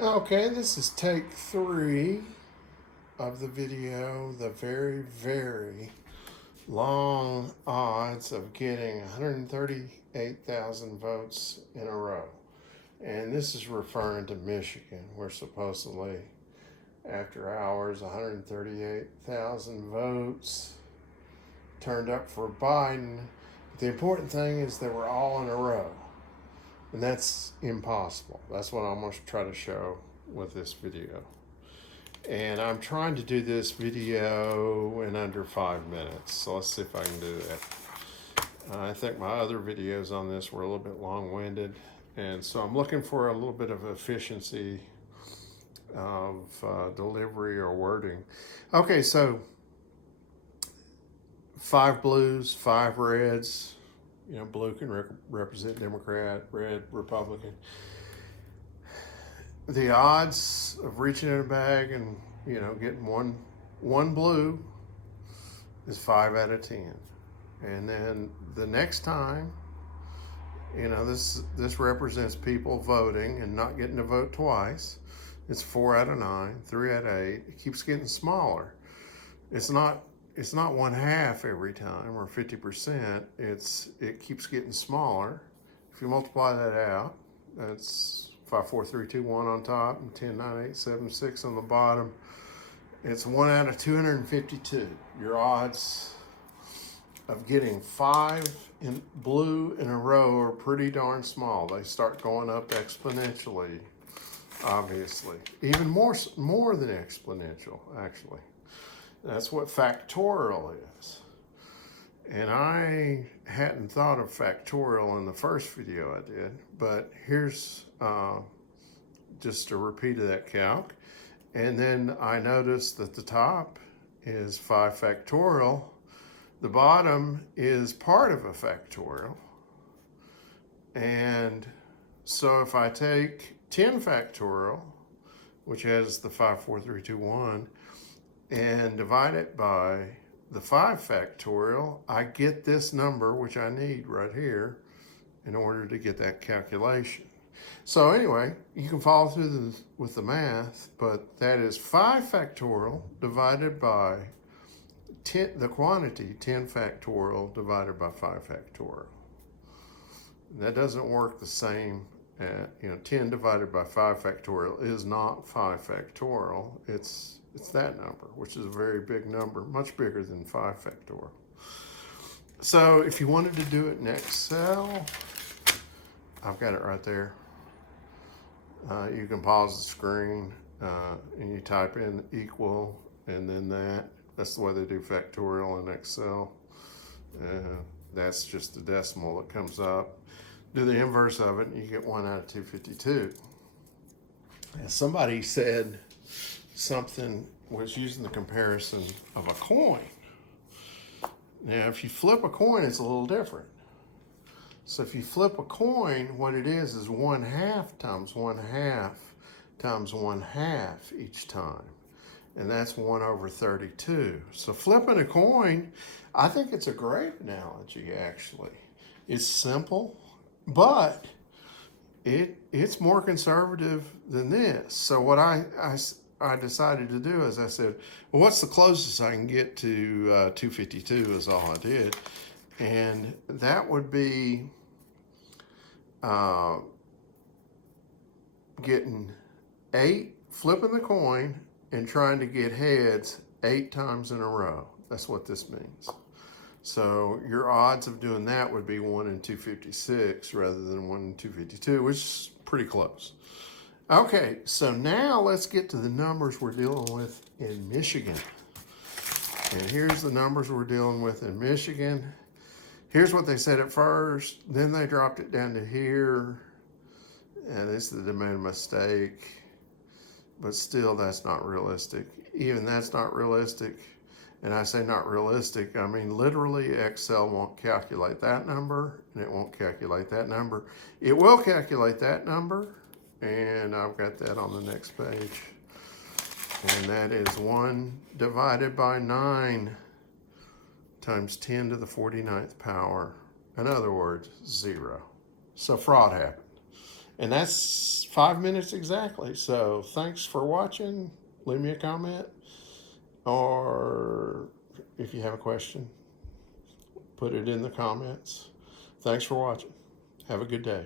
Okay, this is take 3 of the video, the very, very long odds of getting 138,000 votes in a row. And this is referring to Michigan, where supposedly after hours, 138,000 votes turned up for Biden. But the important thing is they were all in a row. And that's impossible. That's what I'm going to try to show with this video. And I'm trying to do this video in under 5 minutes. So let's see if I can do that. I think my other videos on this were a little bit long-winded. And so I'm looking for a little bit of efficiency of delivery or wording. Okay, so 5 blues, 5 reds. You know, blue can represent Democrat, red, Republican. The odds of reaching in a bag and, you know, getting one blue is 5 out of 10. And then the next time, you know, this represents people voting and not getting to vote twice. It's 4 out of 9, 3 out of 8. It keeps getting smaller. It's not 1/2 every time or 50%. It keeps getting smaller. If you multiply that out, that's 5, 4, 3, 2, 1 on top and 10, 9, 8, 7, 6 on the bottom. It's 1 out of 252. Your odds of getting 5 in blue in a row are pretty darn small. They start going up exponentially, obviously. Even more than exponential, actually. That's what factorial is. And I hadn't thought of factorial in the first video I did, but here's just a repeat of that calc. And then I noticed that the top is 5 factorial. The bottom is part of a factorial. And so if I take 10 factorial, which has the 5, 4, 3, 2, 1, and divide it by the 5 factorial, I get this number, which I need right here in order to get that calculation. So anyway, you can follow through with the math, but that is 5 factorial divided by the quantity 10 factorial divided by 5 factorial. That doesn't work the same. 10 divided by 5 factorial is not 5 factorial. It's that number, which is a very big number, much bigger than 5 factorial. So if you wanted to do it in Excel, I've got it right there. You can pause the screen and you type in equal and then that. That's the way they do factorial in Excel. That's just the decimal that comes up. Do the inverse of it and you get 1 out of 252. And somebody said something was using the comparison of a coin. Now, if you flip a coin, it's a little different. So if you flip a coin, what it is 1/2 times 1/2 times 1/2 each time. And that's 1/32. So flipping a coin, I think it's a great analogy, actually. It's simple, but it's more conservative than this. So what I decided to do is I said, well, what's the closest I can get to 252 is all I did. And that would be getting 8, flipping the coin and trying to get heads 8 times in a row. That's what this means. So your odds of doing that would be 1 in 256 rather than 1 in 252, which is pretty close. Okay, so now let's get to the numbers we're dealing with in Michigan. And here's the numbers we're dealing with in Michigan. Here's what they said at first. Then they dropped it down to here. And this is the made a mistake. But still, that's not realistic. Even that's not realistic. And I say not realistic, I mean literally Excel won't calculate that number and it won't calculate that number. It will calculate that number, and I've got that on the next page. And that is 1 divided by 9 times 10 to the 49th power. In other words, 0. So fraud happened. And that's 5 minutes exactly. So thanks for watching. Leave me a comment, or if you have a question, put it in the comments. Thanks for watching. Have a good day.